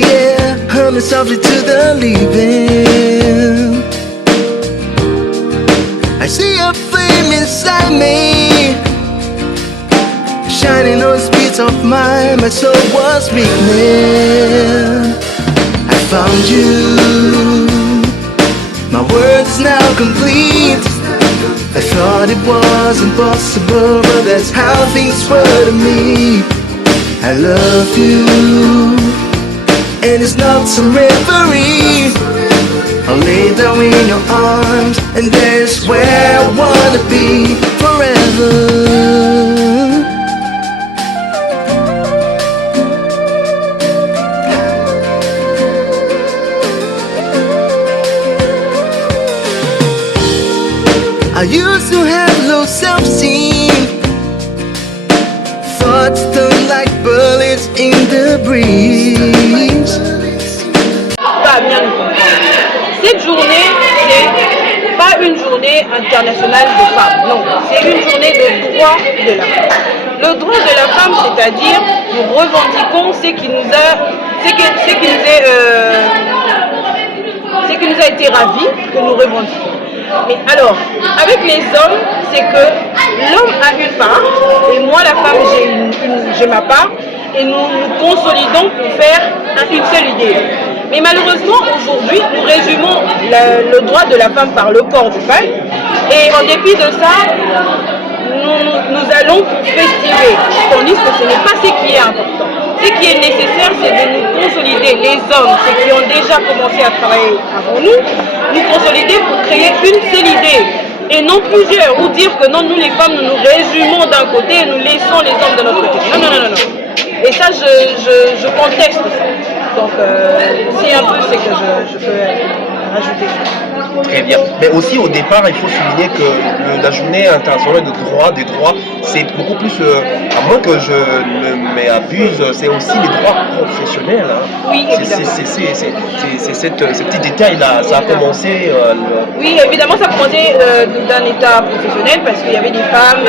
the air, humming softly to the leaving. I see a flame inside me, shining on the streets of mine. My soul was weakening. I found you, my words now complete. I thought it was impossible, but that's how things were to me. I love you, and it's not some reverie. I'll lay down in your arms, and there's where I wanna be forever. I used to have low self-esteem, thoughts turn like bullets in the breeze. Pas bien nous comprendre. Cette journée, c'est pas une journée internationale de femmes, non, c'est une journée de droit de la femme. Le droit de la femme, c'est-à-dire nous revendiquons ce qui nous a été ravi, que nous revendiquons. Mais alors, avec les hommes, c'est que l'homme a une part, et moi la femme j'ai ma part, et nous nous consolidons pour faire une seule idée. Mais malheureusement, aujourd'hui, nous résumons le droit de la femme par le corps du mâle, et en dépit de ça, nous allons festiver, tandis que ce n'est pas ce qui est important. Ce qui est nécessaire, c'est de nous consolider, les hommes, ceux qui ont déjà commencé à travailler avant nous consolider pour créer une seule idée, et non plusieurs, ou dire que non, nous les femmes, nous nous résumons d'un côté et nous laissons les hommes de notre côté. Non, non, non, non, non. Et ça, je conteste ça. Donc, c'est un peu ce que je peux rajouter. Très bien. Mais aussi au départ, il faut souligner que la journée internationale des droits, c'est beaucoup plus, à moins que je ne m'abuse, c'est aussi les droits professionnels. Hein. Oui, évidemment. C'est ce petit détail-là, ça a commencé... Oui, évidemment, ça a commencé d'un état professionnel parce qu'il y avait des femmes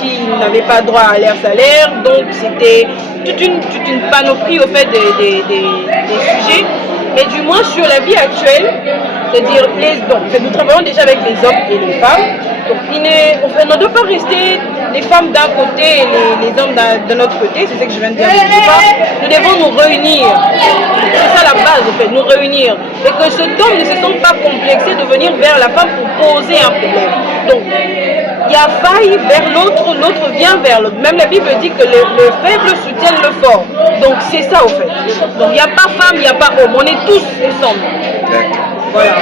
qui n'avaient pas droit à leur salaire, donc c'était toute une panoplie au fait des sujets. Mais du moins sur la vie actuelle, c'est-à-dire nous travaillons déjà avec les hommes et les femmes, donc on ne doit pas rester les femmes d'un côté et les hommes de l'autre côté, c'est ce que je viens de dire au départ. Nous devons nous réunir, c'est ça la base en fait, nous réunir, et que cet homme ne se sente pas complexé de venir vers la femme pour poser un problème. Donc, il y a faille vers l'autre, l'autre vient vers l'autre. Même la Bible dit que le faible soutient le fort. Donc c'est ça au fait. Donc il n'y a pas femme, il n'y a pas homme. On est tous ensemble. D'accord. Voilà.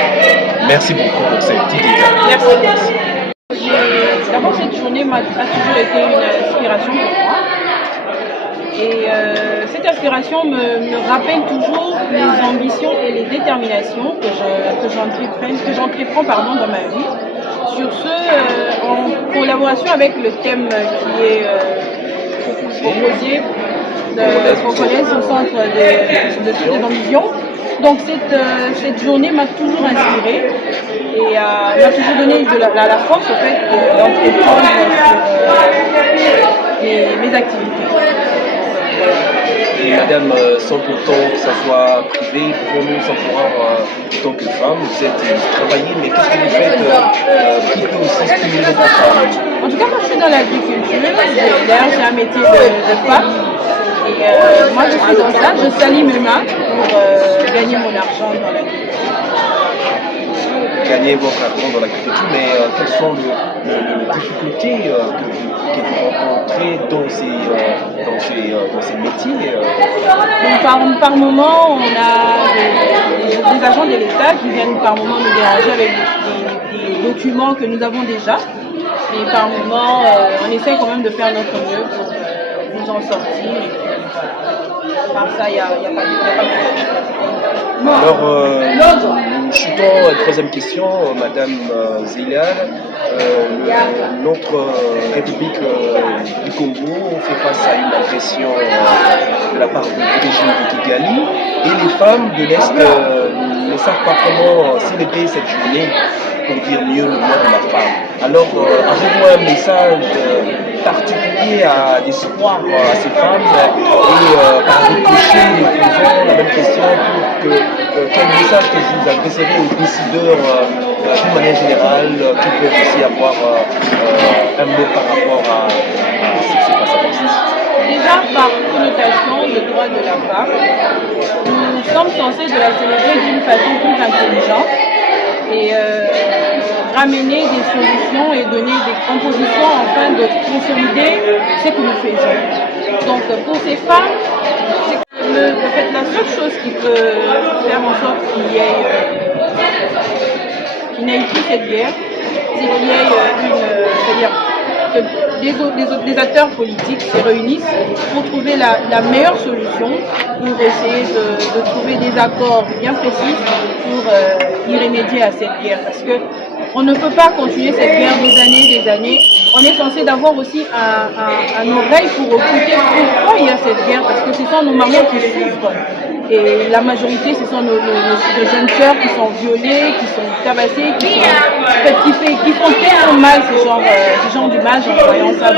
Merci beaucoup pour ces petits détails. Merci. D'abord, cette journée a toujours été une inspiration pour moi. Et cette inspiration me rappelle toujours les ambitions et les déterminations que j'entreprends dans ma vie. Sur ce, en collaboration avec le thème qui est proposé qu'on connaisse au centre de toutes les ambitions. Donc cette journée m'a toujours inspirée et m'a toujours donné la force en fait, d'entreprendre mes activités. Et madame, sans pourtant que ça soit privé, pour nous, sans pouvoir, en tant que femme, vous travaillez, mais qu'est-ce que vous faites qui peut aussi stimuler votre femme? En tout cas, moi je suis dans l'agriculture, d'ailleurs c'est un métier de femme. Et moi je suis dans ça, je salis mes mains pour gagner mon argent dans l'agriculture. Gagner votre argent dans l'agriculture, mais quelles sont les difficultés que vous rencontrez dans ces métiers Donc, par moment, on a des agents de l'État qui viennent par moment nous déranger avec des documents que nous avons déjà. Et par moment, on essaie quand même de faire notre mieux pour nous en sortir. Par ça, il n'y a pas de Alors, nous chutons à la troisième question, Madame Zilal. Notre République du Congo fait face à une agression de la part du régime de Kigali et les femmes de l'Est ne savent pas comment célébrer cette journée pour dire mieux le mois de la femme. Alors, avez-vous un message particulier d'espoir à ces femmes et par ricochet, nous posons la même question vous adresserez aux décideurs d'une manière générale qui peuvent aussi avoir un mot par rapport à ce qui se passe à Brest? Déjà, par connotation, le droit de la femme, nous sommes censés de la célébrer d'une façon plus intelligente et ramener des solutions et donner des compositions afin de consolider ce que nous faisons. Donc pour ces femmes, c'est en fait, la seule chose qui peut faire en sorte qu'il n'y ait plus cette guerre, c'est qu'il y ait c'est-à-dire que des acteurs politiques se réunissent pour trouver la meilleure solution, pour essayer de trouver des accords bien précis pour y remédier à cette guerre. Parce que on ne peut pas continuer cette guerre des années. On est censé d'avoir aussi un oreille pour écouter pourquoi il y a cette guerre, parce que ce sont nos mamans qui souffrent. Et la majorité, ce sont nos jeunes sœurs qui sont violées, qui sont tabassées, qui font tellement mal ce genre d'image en voyant ça.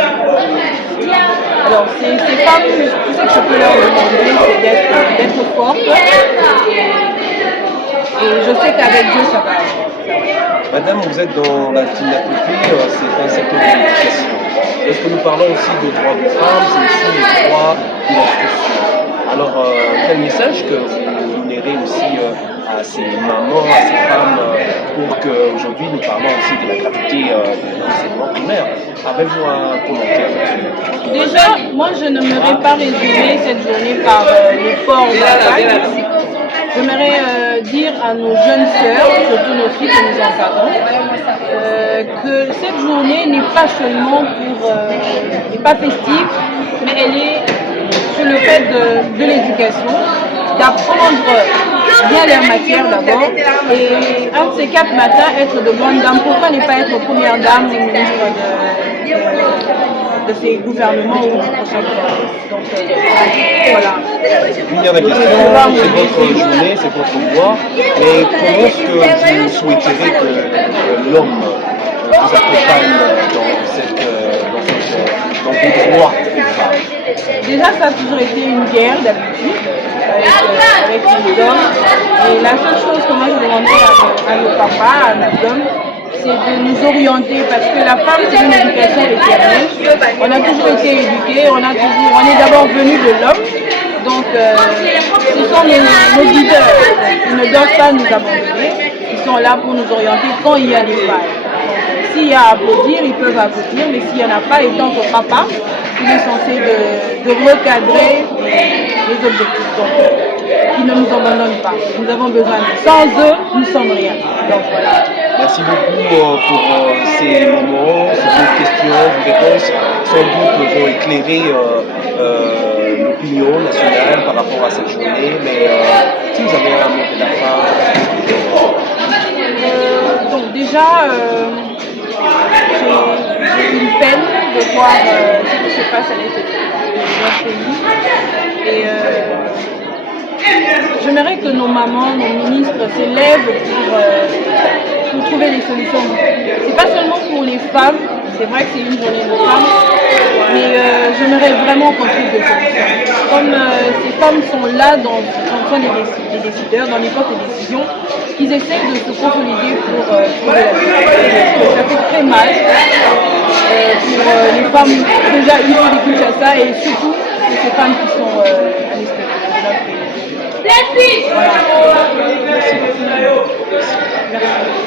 Alors, ces femmes, tout ce que je peux leur demander, c'est d'être fortes. Et je sais qu'avec Dieu, ça va. Madame, vous êtes dans la philanthropie, c'est un secteur d'éducation. Lorsque nous parlons aussi de droits de femmes, c'est aussi les droits de l'instruction. Alors, quel message que vous donnerez aussi à ces mamans, à ces femmes, pour qu'aujourd'hui nous parlons aussi de la gratuité de l'enseignement primaire? Avez-vous un commentaire là-dessus? Déjà, moi je n'aimerais pas résumer cette journée par les ports d'attaque. J'aimerais dire à nos jeunes sœurs, surtout nos filles que nous encadrons, que cette journée n'est pas seulement n'est pas festive, mais elle est sur le fait de l'éducation, d'apprendre bien les matières d'abord, et un de ces 4 matins, être de bonne dame. Pourquoi ne pas être première dame ou ministre de ces gouvernements ou du prochain gouvernement? Donc voilà. Une dernière question, c'est votre journée, c'est votre voix, mais comment est-ce que vous souhaiteriez que l'homme vous accompagne dans vos droits? Déjà, ça a toujours été une guerre d'habitude avec les hommes. Et la seule chose que moi je demandais à nos papas, à nos hommes, c'est de nous orienter, parce que la femme c'est une éducation éternelle. On a toujours été éduqués, on est d'abord venu de l'homme. Donc ce sont nos guideurs. Ils ne doivent pas nous abandonner. Ils sont là pour nous orienter quand il y a des failles. S'il y a à applaudir, ils peuvent applaudir, mais s'il n'y en a pas, étant que papa, il est censé de recadrer les objectifs. Donc, qu'ils ne nous abandonnent pas. Nous avons besoin d'eux. Sans eux, nous ne sommes rien. Donc voilà. Merci beaucoup pour ces moments, ces vos questions, vos réponses. Sans doute vont éclairer l'opinion nationale par rapport à cette journée. Mais si vous avez un mot de la fin. Donc déjà, j'ai une peine de voir ce qui se passe à l'est de notre pays. Et j'aimerais que nos mamans, nos ministres s'élèvent pour trouver des solutions. C'est pas seulement pour les femmes, c'est vrai que c'est une journée de femmes, mais j'aimerais vraiment qu'on trouve des solutions. Comme ces femmes sont là en train des décideurs, dans l'époque des décisions, qu'ils essayent de se consolider pour trouver la solution. Ça fait très mal pour les femmes déjà issues de Kinshasa et surtout pour ces femmes qui sont à l'extérieur de notre pays. Voilà. Merci.